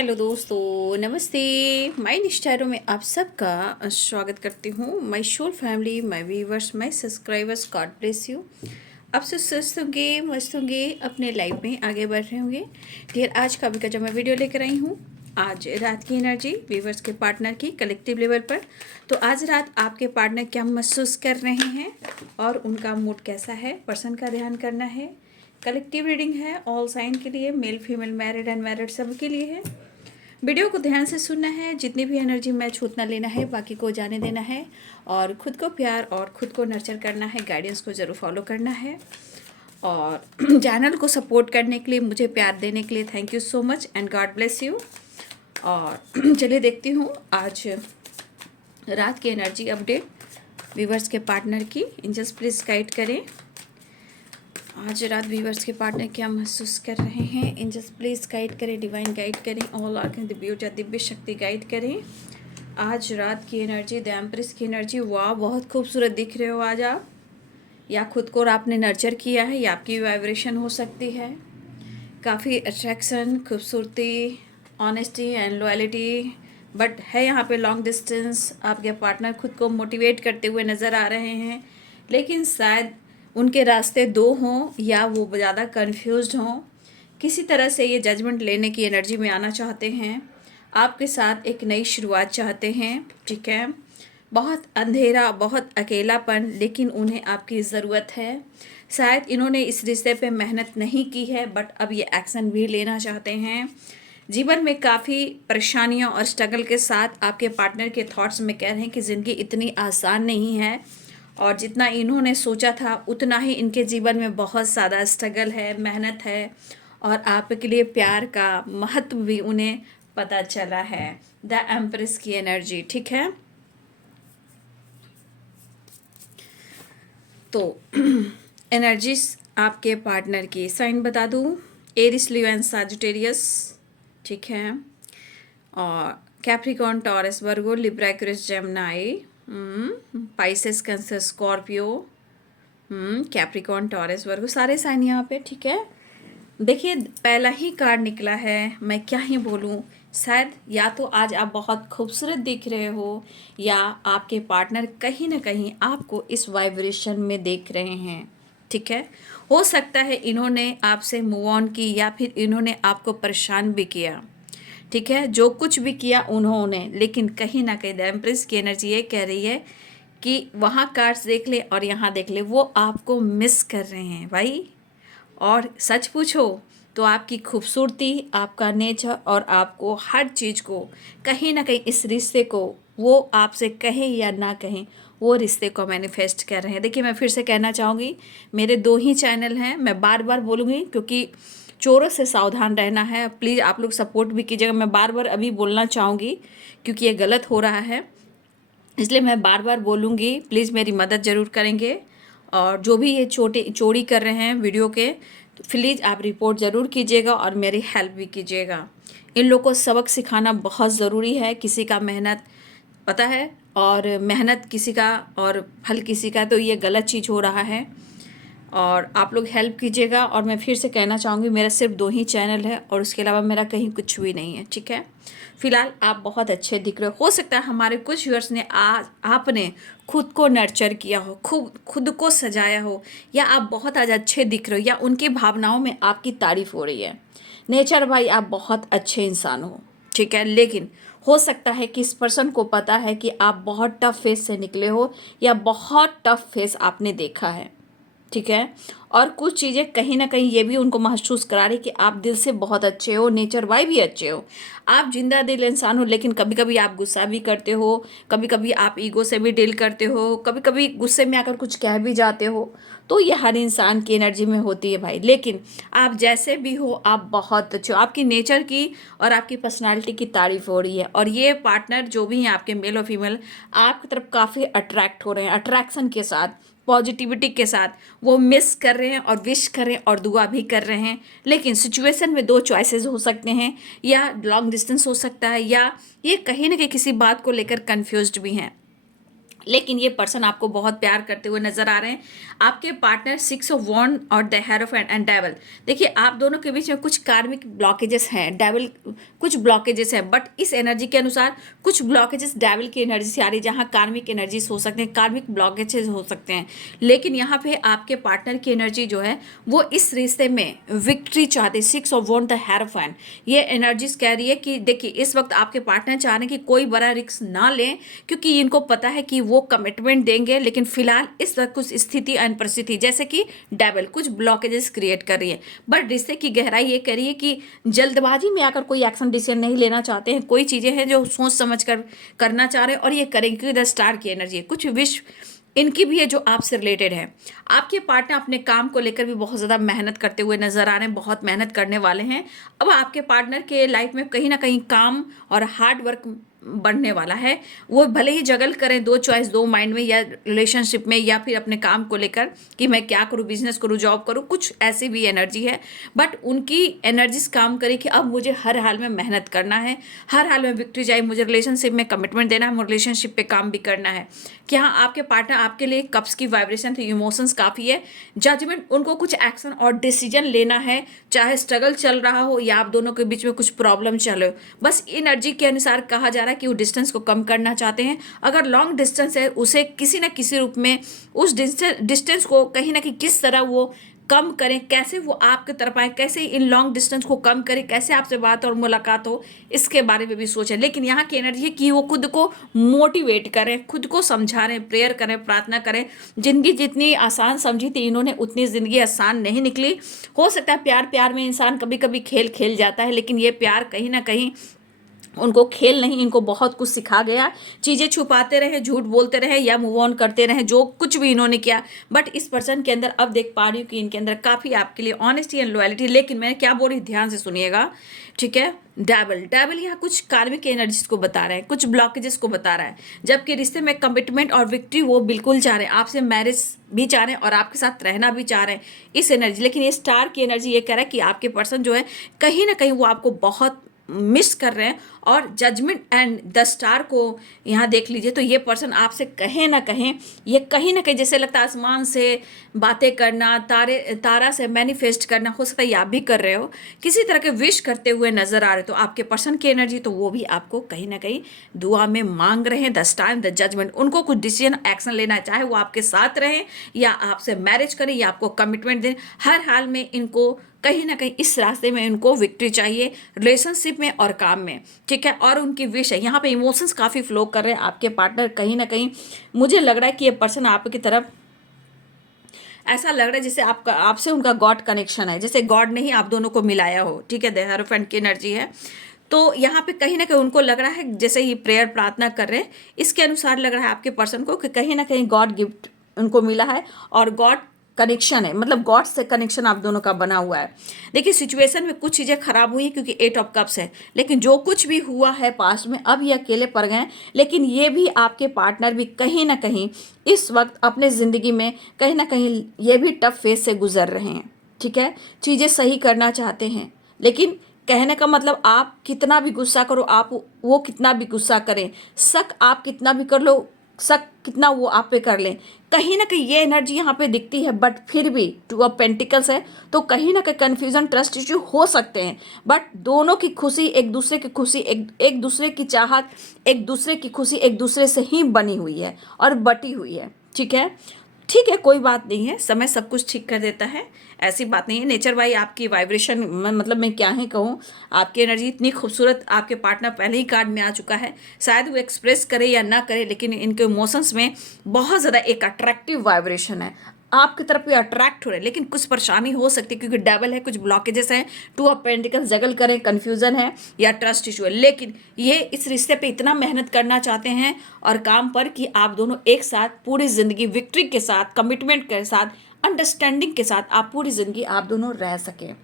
Hello दोस्तों, नमस्ते। My निष्ठारों में आप सबका स्वागत करती हूँ। My soul family, my viewers, my subscribers, God bless you. आप सब स्वस्थ होंगे, मस्त होंगे, अपने लाइफ में आगे बढ़ रहे होंगे। डियर, आज का अभी का जो मैं वीडियो लेकर आई हूँ, आज रात की एनर्जी व्यूवर्स के पार्टनर की कलेक्टिव लेवल पर। तो आज रात आपके पार्टनर क्या महसूस कर रहे हैं और उनका मूड कैसा है, पर्सन का ध्यान करना है। कलेक्टिव रीडिंग है, ऑल साइन के लिए, मेल फीमेल, मैरिड अनमैरिड सब के लिए है। वीडियो को ध्यान से सुनना है, जितनी भी एनर्जी मैच उतना लेना है, बाकी को जाने देना है और खुद को प्यार और खुद को नर्चर करना है। गाइडेंस को ज़रूर फॉलो करना है और चैनल को सपोर्ट करने के लिए, मुझे प्यार देने के लिए thank you so much and God bless you. और चलिए देखती हूँ आज रात की एनर्जी अपडेट व्यूवर्स के पार्टनर की। एंजल्स प्लीज़ गाइड करें, आज रात व्यूवर्स के पार्टनर क्या महसूस कर रहे हैं। एंजल्स प्लीज़ गाइड करें, डिवाइन गाइड करें, ऑल आर्कन दिव्य ऊर्जा, दिव्य शक्ति गाइड करें। आज रात की एनर्जी, द एम्प्रेस की एनर्जी। वाह, बहुत खूबसूरत दिख रहे हो आज आप। या खुद को आपने नर्चर किया है या आपकी वाइब्रेशन हो सकती है। काफ़ी अट्रैक्शन, खूबसूरती, ऑनेस्टी एंड लॉयल्टी, बट है यहाँ पे लॉन्ग डिस्टेंस। आपके पार्टनर खुद को मोटिवेट करते हुए नज़र आ रहे हैं, लेकिन शायद उनके रास्ते दो हों या वो ज़्यादा कंफ्यूज्ड हों। किसी तरह से ये जजमेंट लेने की एनर्जी में आना चाहते हैं, आपके साथ एक नई शुरुआत चाहते हैं। ठीक है, बहुत अंधेरा, बहुत अकेलापन, लेकिन उन्हें आपकी ज़रूरत है। शायद इन्होंने इस रिश्ते पे मेहनत नहीं की है, बट अब ये एक्शन भी लेना चाहते हैं। जीवन में काफ़ी परेशानियों और स्ट्रगल के साथ आपके पार्टनर के थॉट्स में कह रहे हैं कि ज़िंदगी इतनी आसान नहीं है और जितना इन्होंने सोचा था उतना ही इनके जीवन में बहुत ज़्यादा स्ट्रगल है, मेहनत है और आपके लिए प्यार का महत्व भी उन्हें पता चला है। द एम्प्रेस की एनर्जी, ठीक है। तो एनर्जीज आपके पार्टनर की साइन बता दूँ, एरिस, लियो एंड सजिटेरियस, ठीक है। और Capricorn, Taurus, Virgo, Libra, Aquarius, Gemini, Pisces, Cancer, Scorpio, Capricorn, Taurus, Virgo, सारे साइन यहाँ पे, ठीक है। देखिए, पहला ही कार्ड निकला है, मैं क्या ही बोलूँ। शायद या तो आज आप बहुत खूबसूरत दिख रहे हो या आपके पार्टनर कहीं ना कहीं आपको इस वाइब्रेशन में देख रहे हैं, ठीक है। हो सकता है इन्होंने आपसे मूव ऑन की या फिर इन्होंने आपको परेशान भी किया, ठीक है। जो कुछ भी किया उन्होंने, लेकिन कहीं ना कहीं द एम्प्रेस की एनर्जी ये कह रही है कि वहाँ कार्ड्स देख ले और यहाँ देख ले, वो आपको मिस कर रहे हैं भाई। और सच पूछो तो आपकी खूबसूरती, आपका नेचर और आपको हर चीज़ को कहीं ना कहीं इस रिश्ते को, वो आपसे कहें या ना कहें, वो रिश्ते को मैनिफेस्ट कर रहे हैं। देखिए, मैं फिर से कहना चाहूँगी, मेरे दो ही चैनल हैं, मैं बार बार बोलूँगी क्योंकि चोरों से सावधान रहना है। प्लीज़ आप लोग सपोर्ट भी कीजिएगा। मैं बार बार अभी बोलना चाहूँगी क्योंकि ये गलत हो रहा है, इसलिए मैं बार बार बोलूँगी। प्लीज़ मेरी मदद ज़रूर करेंगे और जो भी ये चोरी कर रहे हैं वीडियो के, तो प्लीज़ आप रिपोर्ट ज़रूर कीजिएगा और मेरी हेल्प भी कीजिएगा। इन लोगों को सबक सिखाना बहुत ज़रूरी है। किसी का मेहनत पता है और मेहनत किसी का और फल किसी का, तो ये गलत चीज़ हो रहा है और आप लोग हेल्प कीजिएगा। और मैं फिर से कहना चाहूँगी, मेरा सिर्फ दो ही चैनल है और उसके अलावा मेरा कहीं कुछ भी नहीं है, ठीक है। फिलहाल आप बहुत अच्छे दिख रहे हो सकता है हमारे कुछ व्यूअर्स ने आज आपने खुद को नर्चर किया हो, खुद को सजाया हो, या आप बहुत आज अच्छे दिख रहे हो या उनकी भावनाओं में आपकी तारीफ हो रही है। नेचर भाई, आप बहुत अच्छे इंसान हो, ठीक है। लेकिन हो सकता है कि इस पर्सन को पता है कि आप बहुत टफ फेस से निकले हो या बहुत टफ फेस आपने देखा है, ठीक है। और कुछ चीज़ें कहीं ना कहीं ये भी उनको महसूस करा रही कि आप दिल से बहुत अच्छे हो, नेचर वाई भी अच्छे हो, आप जिंदा दिल इंसान हो। लेकिन कभी कभी आप गुस्सा भी करते हो, कभी कभी आप ईगो से भी डील करते हो, कभी कभी गुस्से में आकर कुछ कह भी जाते हो। तो ये हर इंसान की एनर्जी में होती है भाई। लेकिन आप जैसे भी हो, आप बहुत अच्छे हो। आपकी नेचर की और आपकी पर्सनालिटी की तारीफ हो रही है और ये पार्टनर जो भी हैं आपके, मेल और फीमेल, आपकी तरफ काफ़ी अट्रैक्ट हो रहे हैं। अट्रैक्शन के साथ, पॉजिटिविटी के साथ वो मिस कर रहे हैं और विश कर रहे हैं और दुआ भी कर रहे हैं। लेकिन सिचुएशन में दो चॉइसेस हो सकते हैं, या लॉन्ग डिस्टेंस हो सकता है, या ये कहीं ना कहीं किसी बात को लेकर कंफ्यूज्ड भी हैं। लेकिन ये पर्सन आपको बहुत प्यार करते हुए नजर आ रहे हैं। आपके पार्टनर 6 ऑफ वॉन्ड और द हेरोफेंट एंड डेविल, देखिए आप दोनों के बीच में कुछ कार्मिक ब्लॉकेजेस हैं, डेविल कुछ ब्लॉकेजेस हैं, बट इस एनर्जी के अनुसार कुछ ब्लॉकेजेस डेविल की एनर्जी से आ रही है, जहाँ कार्मिक एनर्जीज हो सकते हैं, कार्मिक ब्लॉकेजेस हो सकते हैं। लेकिन यहाँ पे आपके पार्टनर की एनर्जी जो है वो इस रिश्ते में विक्ट्री चाहते, 6 ऑफ वॉन्ड द हेरोफेंट, ये एनर्जीज कह रही है कि देखिए इस वक्त आपके पार्टनर चाह रहे हैं कि कोई बड़ा रिस्क ना लें, क्योंकि इनको पता है कि वो कमिटमेंट देंगे, लेकिन फिलहाल इस वक्त कुछ स्थिति एंड परिस्थिति जैसे कि डेविल कुछ ब्लॉकेजेस क्रिएट कर रही है। बट रिश्ते की गहराई ये कह रही है कि जल्दबाजी में आकर कोई एक्शन डिसीजन नहीं लेना चाहते हैं, कोई चीज़ें हैं जो सोच समझ कर करना चाह रहे हैं और ये करेंगे। द स्टार की एनर्जी है, कुछ विश इनकी भी है जो आपसे रिलेटेड है। आपके पार्टनर अपने काम को लेकर भी बहुत ज़्यादा मेहनत करते हुए नजर आ रहे हैं, बहुत मेहनत करने वाले हैं। अब आपके पार्टनर के लाइफ में कहीं ना कहीं काम और हार्ड वर्क बढ़ने वाला है। वो भले ही जगल करें दो चॉइस, दो माइंड में, या रिलेशनशिप में, या फिर अपने काम को लेकर कि मैं क्या करूं, बिजनेस करूं, जॉब करूं, कुछ ऐसी भी एनर्जी है। बट उनकी एनर्जीज काम करे कि अब मुझे हर हाल में मेहनत करना है, हर हाल में विक्ट्री चाहिए, मुझे रिलेशनशिप में कमिटमेंट देना है, मुझे रिलेशनशिप पे काम भी करना है। कि हाँ आपके पार्टनर आपके लिए कप्स की वाइब्रेशन थी, इमोशंस काफ़ी है, जजमेंट, उनको कुछ एक्शन और डिसीजन लेना है, चाहे स्ट्रगल चल रहा हो या आप दोनों के बीच में कुछ प्रॉब्लम चले हो। बस एनर्जी के अनुसार कहा जा रहा है कि वो डिस्टेंस को कम करना चाहते हैं। अगर लॉन्ग डिस्टेंस है उसे किसी न किसी रूप में उस डिस्टेंस को कहीं ना कहीं किस तरह वो कम करें, कैसे वो आपके तरफ आए, कैसे इन लॉन्ग डिस्टेंस को कम करें, कैसे आपसे बात और मुलाकात हो, इसके बारे में भी सोचें। लेकिन यहाँ की एनर्जी है कि वो खुद को मोटिवेट करें, खुद को समझा रहे, प्रेयर करें, प्रार्थना करें। जिंदगी जितनी आसान समझी थी इन्होंने, उतनी जिंदगी आसान नहीं निकली। हो सकता है प्यार प्यार में इंसान कभी कभी खेल खेल जाता है, लेकिन ये प्यार कहीं ना कहीं उनको खेल नहीं, इनको बहुत कुछ सिखा गया। चीज़ें छुपाते रहे, झूठ बोलते रहे या मूव ऑन करते रहे, जो कुछ भी इन्होंने किया। बट इस पर्सन के अंदर अब देख पा रही हूँ कि इनके अंदर काफ़ी आपके लिए ऑनेस्टी एंड लॉयल्टी। लेकिन मैं क्या बोल रही, ध्यान से सुनिएगा, ठीक है। डेविल, डेविल यहाँ कुछ कार्मिक एनर्जीज को बता रहे हैं, कुछ ब्लॉकेजेस को बता रहा है, जबकि रिश्ते में कमिटमेंट और विक्ट्री वो बिल्कुल चाह रहे हैं, आपसे मैरिज भी चाह रहे हैं और आपके साथ रहना भी चाह रहे हैं, इस एनर्जी। लेकिन ये स्टार की एनर्जी ये कह रहा है कि आपके पर्सन जो है कहीं ना कहीं वो आपको बहुत मिस कर रहे हैं। और जजमेंट एंड द स्टार को यहाँ देख लीजिए तो ये पर्सन आपसे कहीं ना कहीं, ये कहीं ना कहीं जैसे लगता है आसमान से बातें करना, तारा से मैनिफेस्ट करना, हो सकता है आप भी कर रहे हो, किसी तरह के विश करते हुए नजर आ रहे। तो आपके पर्सन की एनर्जी तो वो भी आपको कहीं ना कहीं दुआ में मांग रहे हैं। द स्टार, द जजमेंट, उनको कुछ डिसीजन एक्शन लेना है, चाहे वो आपके साथ रहें या आपसे मैरिज करें या आपको कमिटमेंट दें, हर हाल में इनको कहीं ना कहीं इस रास्ते में इनको विक्ट्री चाहिए, रिलेशनशिप में और काम में, ठीक है। और उनकी विश है, यहाँ पे इमोशंस काफ़ी फ्लो कर रहे हैं आपके पार्टनर। कहीं ना कहीं मुझे लग रहा है कि ये पर्सन आपकी तरफ ऐसा लग रहा है जैसे आपका, आपसे उनका गॉड कनेक्शन है, जैसे गॉड ने ही आप दोनों को मिलाया हो, ठीक है। हेरोफेंट की एनर्जी है। तो यहाँ पे कहीं ना कहीं उनको लग रहा है जैसे ही प्रेयर प्रार्थना कर रहे हैं, इसके अनुसार लग रहा है आपके पर्सन को कि कहीं ना कहीं गॉड गिफ्ट उनको मिला है और गॉड कनेक्शन है, मतलब गॉड से कनेक्शन आप दोनों का बना हुआ है। देखिए सिचुएशन में कुछ चीज़ें खराब हुई क्योंकि 8 ऑफ कप्स है, लेकिन जो कुछ भी हुआ है पास्ट में, अब ये अकेले पड़ गए हैं। लेकिन ये भी आपके पार्टनर भी कहीं ना कहीं इस वक्त अपने ज़िंदगी में कहीं ना कहीं ये भी टफ फेज से गुजर रहे हैं, ठीक है। चीज़ें सही करना चाहते हैं, लेकिन कहने का मतलब आप कितना भी गुस्सा करो, आप वो कितना भी गुस्सा करें, शक आप कितना भी कर लो, शक कितना वो आप पे कर लें, कहीं ना कहीं ये एनर्जी यहाँ पे दिखती है। बट फिर भी 2 ऑफ पेंटिकल्स है, तो कहीं ना कहीं कन्फ्यूजन, ट्रस्ट इश्यू हो सकते हैं। बट दोनों की खुशी, एक दूसरे की खुशी, एक दूसरे की चाहत, एक दूसरे की खुशी एक दूसरे से ही बनी हुई है और बटी हुई है, ठीक है। ठीक है, कोई बात नहीं है, समय सब कुछ ठीक कर देता है, ऐसी बात नहीं है। नेचर भाई आपकी वाइब्रेशन, मतलब मैं क्या ही कहूँ, आपकी एनर्जी इतनी खूबसूरत, आपके पार्टनर पहले ही कार्ड में आ चुका है। शायद वो एक्सप्रेस करे या ना करे, लेकिन इनके इमोशंस में बहुत ज़्यादा एक अट्रैक्टिव वाइब्रेशन है, आपकी तरफ भी अट्रैक्ट हो रहे हैं। लेकिन कुछ परेशानी हो सकती है क्योंकि डबल है, कुछ ब्लॉकेजेस हैं, 2 ऑफ पेंटिकल्स जगल करें, कन्फ्यूजन है या ट्रस्ट इशू है। लेकिन ये इस रिश्ते पे इतना मेहनत करना चाहते हैं और काम पर कि आप दोनों एक साथ पूरी ज़िंदगी विक्ट्री के साथ, कमिटमेंट के साथ, अंडरस्टैंडिंग के साथ आप पूरी ज़िंदगी आप दोनों रह सकें,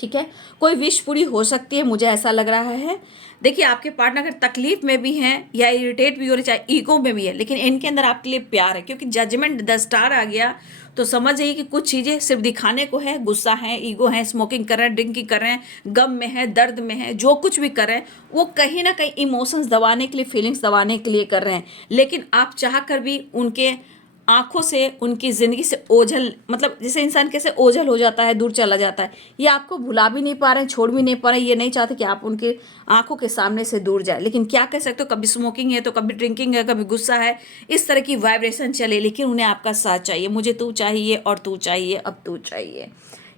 ठीक है, कोई विश पूरी हो सकती है, मुझे ऐसा लग रहा है। देखिए आपके पार्टनर अगर तकलीफ में भी हैं या इरिटेट भी हो रहे, चाहे ईगो में भी है, लेकिन इनके अंदर आपके लिए प्यार है, क्योंकि जजमेंट 10 स्टार आ गया। तो समझ जाइए कि कुछ चीज़ें सिर्फ दिखाने को है, गुस्सा है, ईगो है, स्मोकिंग कर रहे हैं, ड्रिंकिंग कर रहे हैं, गम में है, दर्द में है, जो कुछ भी कर रहे हैं वो कहीं ना कहीं इमोशंस दबाने के लिए, फीलिंग्स दबाने के लिए कर रहे हैं। लेकिन आप चाह कर भी उनके आंखों से, उनकी ज़िंदगी से ओझल, मतलब जैसे इंसान कैसे ओझल हो जाता है, दूर चला जाता है, ये आपको भुला भी नहीं पा रहे हैं, छोड़ भी नहीं पा रहे हैं। ये नहीं चाहते कि आप उनके आंखों के सामने से दूर जाए। लेकिन क्या कह सकते हो, कभी स्मोकिंग है तो कभी ड्रिंकिंग है, कभी गुस्सा है, इस तरह की वाइब्रेशन चले, लेकिन उन्हें आपका साथ चाहिए। मुझे तू चाहिए और तू चाहिए, अब तू चाहिए।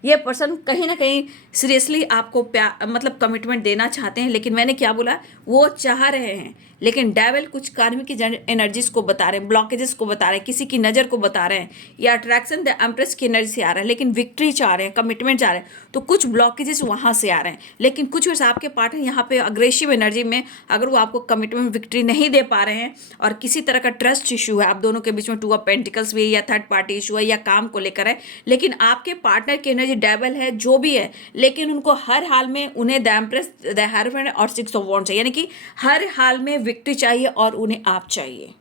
ये पर्सन कहीं ना कहीं सीरियसली आपको प्यार, मतलब कमिटमेंट देना चाहते हैं। लेकिन मैंने क्या बोला, वो चाह रहे हैं, लेकिन डेविल कुछ कार्मिक की एनर्जीज को बता रहे हैं, ब्लॉकेजेस को बता रहे हैं, किसी की नज़र को बता रहे हैं, या अट्रैक्शन द एम्प्रेस की एनर्जी से आ रहा है, लेकिन विक्ट्री चाह रहे हैं, कमिटमेंट चाह रहे हैं। तो कुछ ब्लॉकेजेस वहाँ से आ रहे हैं। लेकिन कुछ वैसे आपके पार्टनर यहाँ पे अग्रेसिव एनर्जी में, अगर वो आपको कमिटमेंट विक्ट्री नहीं दे पा रहे हैं, और किसी तरह का ट्रस्ट इशू है आप दोनों के बीच में, 2 ऑफ पेंटिकल्स भी है, या थर्ड पार्टी इशू है, या काम को लेकर है, लेकिन आपके पार्टनर की एनर्जी डेविल है, जो भी है, लेकिन उनको हर हाल में उन्हें द एम्प्रेस, द हेरोइन और 6 ऑफ वॉन्ड्स चाहिए, यानी कि हर हाल में विक्ट्री चाहिए और उन्हें आप चाहिए।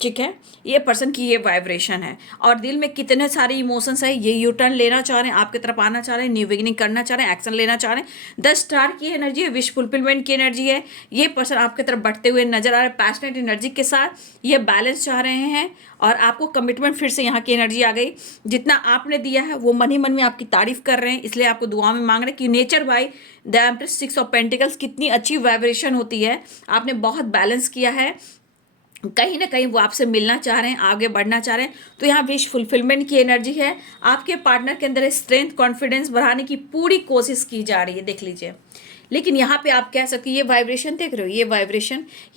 ठीक है, ये पर्सन की ये वाइब्रेशन है। और दिल में कितने सारे इमोशंस है, ये यू टर्न लेना चाह रहे हैं, आपकी तरफ आना चाह रहे हैं, न्यू बिगिनिंग करना चाह रहे हैं, एक्शन लेना चाह रहे हैं। 10 स्टार की एनर्जी है, विश फुलफिलमेंट की एनर्जी है। ये पर्सन आपकी तरफ बढ़ते हुए नजर आ रहे हैं, पैशनेट एनर्जी के साथ। ये बैलेंस चाह रहे हैं, और आपको कमिटमेंट, फिर से यहाँ की एनर्जी आ गई। जितना आपने दिया है वो मन ही मन में आपकी तारीफ कर रहे हैं, इसलिए आपको दुआ में मांग रहे हैं कि नेचर भाई, द एम्प्रेस, 6 ऑफ पेंटिकल्स, कितनी अच्छी वाइब्रेशन होती है, आपने बहुत बैलेंस किया है। कहीं ना कहीं वो आपसे मिलना चाह रहे हैं, आगे बढ़ना चाह रहे हैं। तो यहाँ विश फुलफिलमेंट की एनर्जी है। आपके पार्टनर के अंदर स्ट्रेंथ, कॉन्फिडेंस बढ़ाने की पूरी कोशिश की जा रही है, देख लीजिए। लेकिन यहाँ पे आप कह सकते हैं, ये वाइब्रेशन देख रहे हो, ये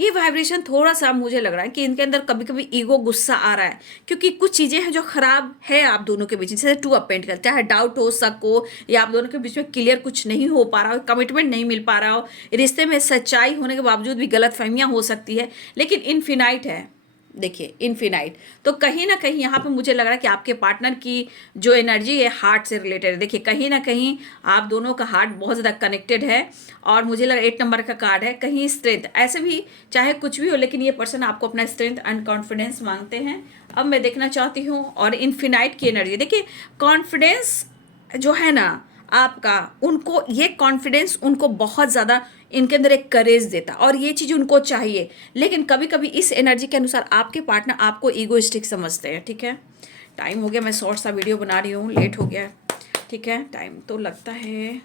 वाइब्रेशन थोड़ा सा मुझे लग रहा है कि इनके अंदर कभी कभी ईगो, गुस्सा आ रहा है, क्योंकि कुछ चीज़ें हैं जो खराब है आप दोनों के बीच, जैसे 2 ऑफ पेंटिकल, चाहे डाउट हो, शक हो, या आप दोनों के बीच में क्लियर कुछ नहीं हो पा रहा हो, कमिटमेंट नहीं मिल पा रहा हो, रिश्ते में सच्चाई होने के बावजूद भी गलतफहमियां हो सकती है, लेकिन इनफिनाइट है। देखिए इनफिनाइट, तो कहीं ना कहीं यहाँ पे मुझे लग रहा है कि आपके पार्टनर की जो एनर्जी है हार्ट से रिलेटेड है। देखिए कहीं ना कहीं आप दोनों का हार्ट बहुत ज़्यादा कनेक्टेड है, और मुझे लग रहा है 8 नंबर का कार्ड है, कहीं स्ट्रेंथ, ऐसे भी चाहे कुछ भी हो, लेकिन ये पर्सन आपको अपना स्ट्रेंथ एंड कॉन्फिडेंस मांगते हैं। अब मैं देखना चाहती हूँ, और इनफिनाइट की एनर्जी, देखिए कॉन्फिडेंस जो है ना आपका, उनको ये कॉन्फिडेंस उनको बहुत ज़्यादा इनके अंदर एक करेज देता, और ये चीज़ उनको चाहिए। लेकिन कभी कभी इस एनर्जी के अनुसार आपके पार्टनर आपको ईगोइस्टिक समझते हैं। ठीक है, टाइम हो गया, मैं शॉर्ट सा वीडियो बना रही हूँ, लेट हो गया। ठीक है, टाइम तो लगता है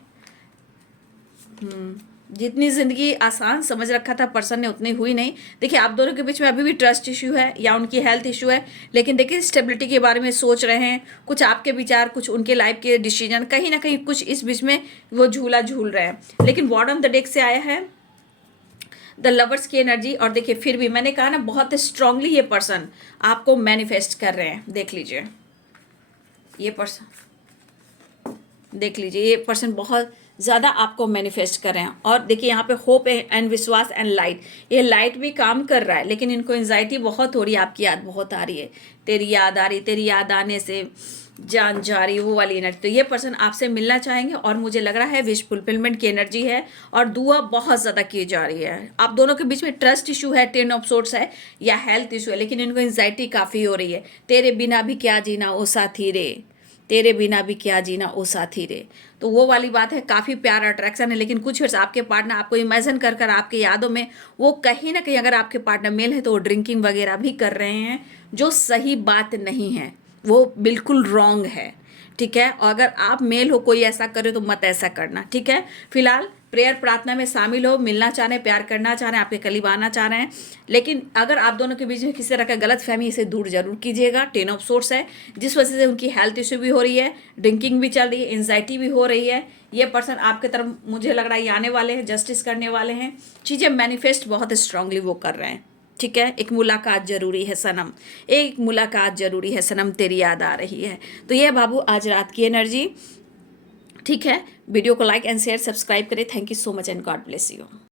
जितनी ज़िंदगी आसान समझ रखा था पर्सन ने, उतनी हुई नहीं। देखिए आप दोनों के बीच में अभी भी ट्रस्ट इशू है, या उनकी हेल्थ इशू है, लेकिन देखिए स्टेबिलिटी के बारे में सोच रहे हैं। कुछ आपके विचार, कुछ उनके लाइफ के डिसीजन, कहीं ना कहीं कुछ इस बीच में वो झूला झूल रहे हैं। लेकिन बॉटम द डेक से आया है द लवर्स की एनर्जी, और देखिए फिर भी मैंने कहा ना, बहुत स्ट्रांगली ये पर्सन आपको मैनिफेस्ट कर रहे हैं। देख लीजिए ये पर्सन, देख लीजिए ये पर्सन बहुत ज़्यादा आपको मैनिफेस्ट कर रहे हैं। और देखिए यहाँ पे होप एंड विश्वास एंड लाइट, ये लाइट भी काम कर रहा है, लेकिन इनको एंजाइटी बहुत हो रही है, आपकी याद बहुत आ रही है, तेरी याद आ रही, तेरी याद आने से जान जा रही, वो वाली एनर्जी। तो ये पर्सन आपसे मिलना चाहेंगे, और मुझे लग रहा है विश फुलफिलमेंट की एनर्जी है, और दुआ बहुत ज़्यादा की जा रही है। आप दोनों के बीच में ट्रस्ट इशू है, 10 ऑफ सोर्ट्स है, या हेल्थ इशू है, लेकिन इनको एंजाइटी काफ़ी हो रही है। तेरे बिना भी क्या जीना ओ साथी रे, तेरे बिना भी क्या जीना ओ साथी रे। तो वो वाली बात है, काफ़ी प्यार अट्रैक्शन है। लेकिन कुछ आपके पार्टनर आपको इमेजिन कर कर आपके यादों में, वो कहीं ना कहीं, अगर आपके पार्टनर मेल है तो वो ड्रिंकिंग वगैरह भी कर रहे हैं, जो सही बात नहीं है, वो बिल्कुल रॉन्ग है। ठीक है, और अगर आप मेल हो, कोई ऐसा करे तो मत ऐसा करना। ठीक है, फिलहाल प्रेयर प्रार्थना में शामिल हो, मिलना चाह रहे हैं, प्यार करना चाह रहे हैं, आपके करीब आना चाह रहे हैं। लेकिन अगर आप दोनों के बीच में किसी तरह का गलत फहमी, इसे दूर जरूर कीजिएगा। 10 ऑफ सोर्ट्स है, जिस वजह से उनकी हेल्थ इशू भी हो रही है, ड्रिंकिंग भी चल रही है, एंजाइटी भी हो रही है। ये पर्सन आपके तरफ मुझे लग रहा है ये आने वाले हैं, जस्टिस करने वाले हैं, चीज़ें मैनिफेस्ट बहुत स्ट्रांगली वो कर रहे हैं। ठीक है, एक मुलाकात जरूरी है सनम, एक मुलाकात जरूरी है सनम, तेरी याद आ रही है। तो ये बाबू आज रात की एनर्जी। ठीक है, वीडियो को लाइक एंड शेयर, सब्सक्राइब करें। Thank you so much and God bless you.